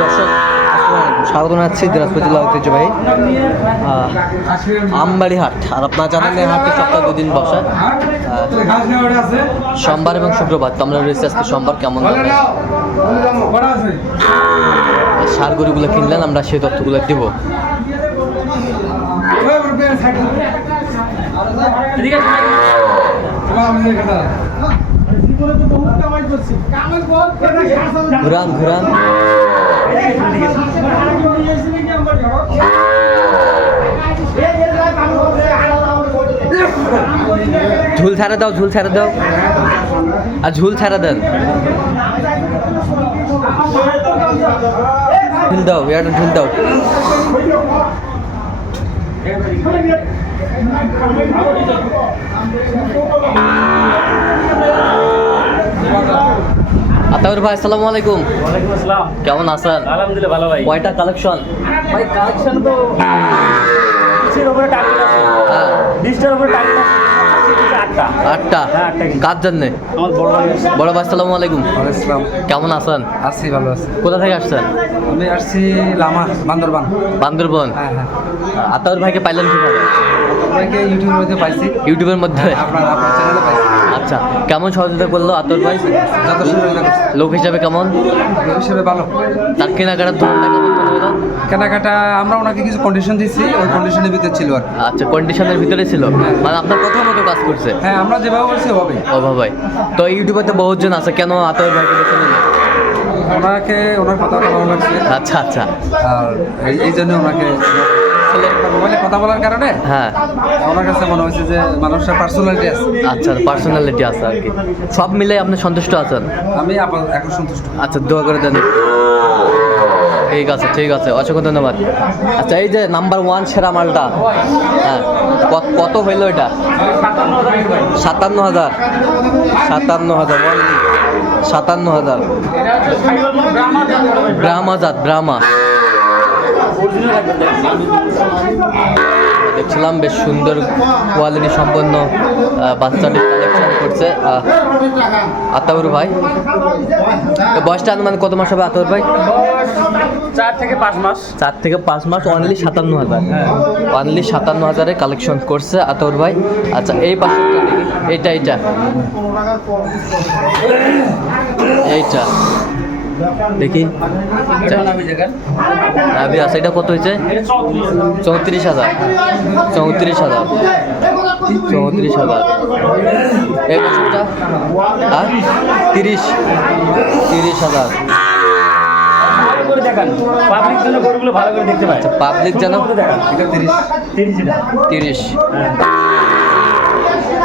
দর্শক স্বাগত জানাচ্ছি দিনাজপুর জেলা ঐতিহ্যবাহী আহ, আমবাড়ি হাট। আর আপনারা জানেন এই হাটে সপ্তাহে দুদিন বসে। সোমবার এবং শুক্রবার তো আমরা রয়েছে আজকে সোমবার কেমন সার গরুগুলো কিনলেন আমরা সেই তথ্যগুলো দেব। ঘুরান ঘুরান ঝুল ছাড়া দাও ঝুল ছাড়া দাও আর ঝুল ছাড়া দেন ঝুল দাও একটা ঝুল দাও আতাউর ভাই আসসালামু আলাইকুম। ওয়ালাইকুম আসসালাম। কেমন আছেন? আলহামদুলিল্লাহ ভালো ভাই। কয়টা কালেকশন ভাই কালেকশন তো কিছুর উপরে টার্গেট আছে। হ্যাঁ। বিশটার উপরে টার্গেট আছে। আটটা? হ্যাঁ? কার জন্যে? বড় ভাই ভাই আলাইকুম। কেমন আছেন? আছি ভালো আছি। কোথা থেকে আসছেন? আমি আসছি লামা বান্দরবান। বান্দরবন? হ্যাঁ হ্যাঁ। আতাউর ভাইকে পাইলেন কীভাবে? আপনাকে ইউটিউবের মধ্যে পাইছি। ইউটিউবের মধ্যে? আপনার আপনার চ্যানেলে পাইছি। আচ্ছা কেমন সহযোগিতা করল আতর ভাই? লোক হিসাবে কেমন? ওই হিসেবে ভালো। তার কেনাকাটার ধরনটা কেমন? হলো কেনাকাটা আমরা ওনাকে কিছু কন্ডিশন দিচ্ছি ওই কন্ডিশনের ভিতরে ছিল আর আচ্ছা কন্ডিশনের ভিতরে ছিল? মানে আপনার কথা মতো কাজ করছে? হ্যাঁ আমরা যেভাবে বলছি ওভাবে ও ভাই তো ইউটিউবে তো বহুজন আছে কেন আতর ভাইকে ওনাকে ওনার কথা ভালো লাগছে। আচ্ছা আচ্ছা। আর এই- জন্য ওনাকে মোবাইলে কথা বলার কারণে হ্যাঁ। ওনার কাছে মনে হয়েছে যে মানুষের পার্সোনালিটি আছে। আচ্ছা পার্সোনালিটি আছে আর কি। সব মিলে আপনি সন্তুষ্ট আছেন? আমি এখন সন্তুষ্ট। আচ্ছা দোয়া করে দেন। ঠিক আছে ঠিক আছে। অসংখ্য ধন্যবাদ। আচ্ছা এই যে নাম্বার ওয়ান সেরা মালটা হ্যাঁ কত- হইল এটা? সাতান্ন হাজার। সাতান্ন হাজার সাতান্ন হাজার। ব্রাহ্মা ব্রাহ্মা। দেখছিলাম বেশ সুন্দর কোয়ালিটি সম্পন্ন বাচ্চাটি কালেকশন করছে আতাউর ভাই। বয়সটা আনুমান কত মাস হবে আতাউর ভাই? চার থেকে পাঁচ মাস। চার থেকে পাঁচ মাস অনলি সাতান্ন হাজার। অনলি সাতান্ন হাজারে কালেকশন করছে আতর ভাই। আচ্ছা এই পাশেরটা দেখি। এইটা এইটা। এইটা। দেখি। আবি আছে এটা কত হয়েছে? চৌত্রিশ হাজার। চৌত্রিশ হাজার। চৌত্রিশ হাজার। এই পাশেরটা হ্যাঁ তিরিশ। তিরিশ হাজার। ভালো করে দেখান পাবলিক জন্য গরুগুলো ভালো করে দেখতে পায়। পাবলিক যেন? তিরিশ। তিরিশ। এটা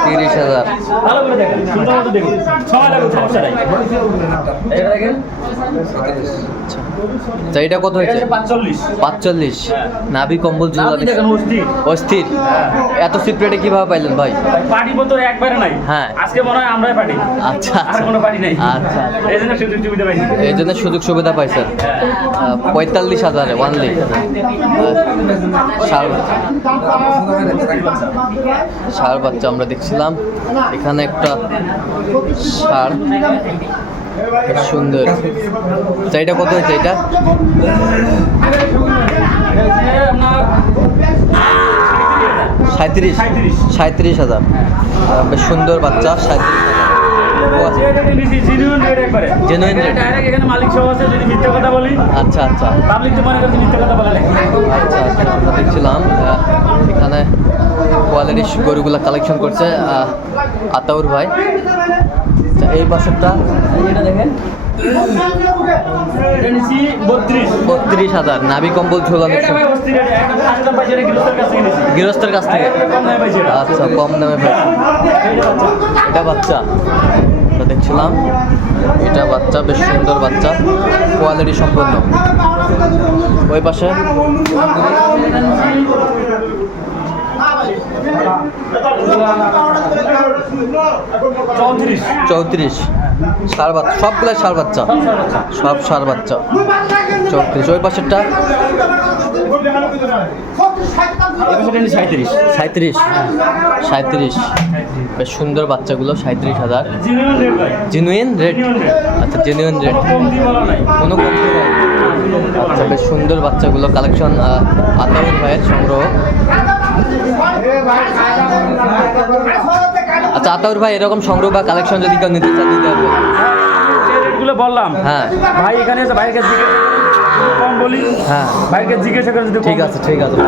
তিরিশ হ্যাঁ। হাজার। ভালো করে দেখেন সুন্দর মতো দেখুন। সময় লাগবে সমস্যা নাই। এটা দেখেন। আচ্ছা এটা কত হয়েছে? পাঁচচল্লিশ। পাঁচচল্লিশ। নাভি কম্বল জুলা অস্থির। অস্থির? এত সিপ্রেটে কীভাবে পাইলেন ভাই? পার্টি একবারে নাই। হ্যাঁ। আজকে মনে হয় আমরাই পার্টি আচ্ছা আর আচ্ছা। কোনো পার্টি নাই। আচ্ছা এই জন্য সুযোগ সুবিধা পাইছি। এই জন্য সুযোগ সুবিধা পাইছেন। পঁয়তাল্লিশ হাজারে ওয়ানলি সার সার বাচ্চা। আমরা দেখছিলাম এখানে একটা সার। সুন্দর। এটা কত হয়েছে এটা সাঁত্রিশ। সাঁত্রিশ হাজার। বেশ সুন্দর বাচ্চা সাঁত্রিশ হাজার। জেনুইন রেট একবারে Genuine rate। ডাইরেক্ট এখানে মালিক সহ আছে যদি মিথ্যা কথা বলি। আচ্ছা আচ্ছা। পাবলিক তো মনে করছে মিথ্যা কথা বলে নাকি আচ্ছা আচ্ছা আমরা দেখছিলাম আহ, এখানে কোয়ালিটির গরুগুলা কালেকশন করছে আতাউর ভাই। আচ্ছা, এই এটা দেখেন। বত্রিশ। হাজার নাভি কম্বল ঝোলা এটা এটা গৃহস্থের কাছ থেকে এটা আচ্ছা কম দামে এটা বাচ্চা। আমরা দেখছিলাম। এটা বাচ্চা বেশ সুন্দর বাচ্চা। কোয়ালিটি সম্পন্ন। ওই পাশে? চৌত্রিশ। চৌত্রিশ। সার বাচ্চা সবগুলাই সার বাচ্চা। সব সার বাচ্চা। চৌত্রিশ। ওই পাশেরটা? সাঁত্রিশ সাঁত্রিশ সাঁত্রিশ বেশ সুন্দর বাচ্চাগুলো সাঁত্রিশ হাজার। জেনুইন রেট আচ্ছা জেনুইন রেট কোনো আচ্ছা বেশ সুন্দর বাচ্চাগুলো কালেকশন আতাউর ভাইয়ের সংগ্রহ। আচ্ছা আতাউর ভাই এরকম সংগ্রহ বা কালেকশন যদি কেউ নিতে চান দিতে হবে। রেটগুলো বললাম। হ্যাঁ। ভাই এখানে এসে ভাইকে জিজ্ঞেস কম বলি। হ্যাঁ। ভাইকে জিজ্ঞাসা করে যদি ঠিক আছে ঠিক আছে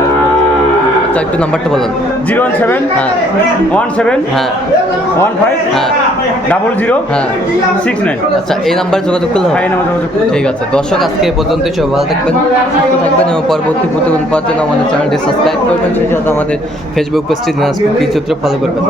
আচ্ছা একটু নাম্বারটা বলেন। জিরো ওয়ান সেভেন হ্যাঁ। ওয়ান সেভেন হ্যাঁ। ওয়ান ফাইভ হ্যাঁ। ডাবল জিরো হ্যাঁ। Six nine. আচ্ছা এই নাম্বারে যোগাযোগ করলে হবে? ঠিক আছে। দর্শক আজকে এ পর্যন্ত সব ভালো থাকবেন সুস্থ থাকবেন এবং পরবর্তী প্রতিদিন পাওয়ার জন্য আমাদের চ্যানেলটি সাবস্ক্রাইব করবেন সেই সাথে আমাদের ফেসবুক পেজটি দিনাজপুর কি চিত্র ফলো করবেন।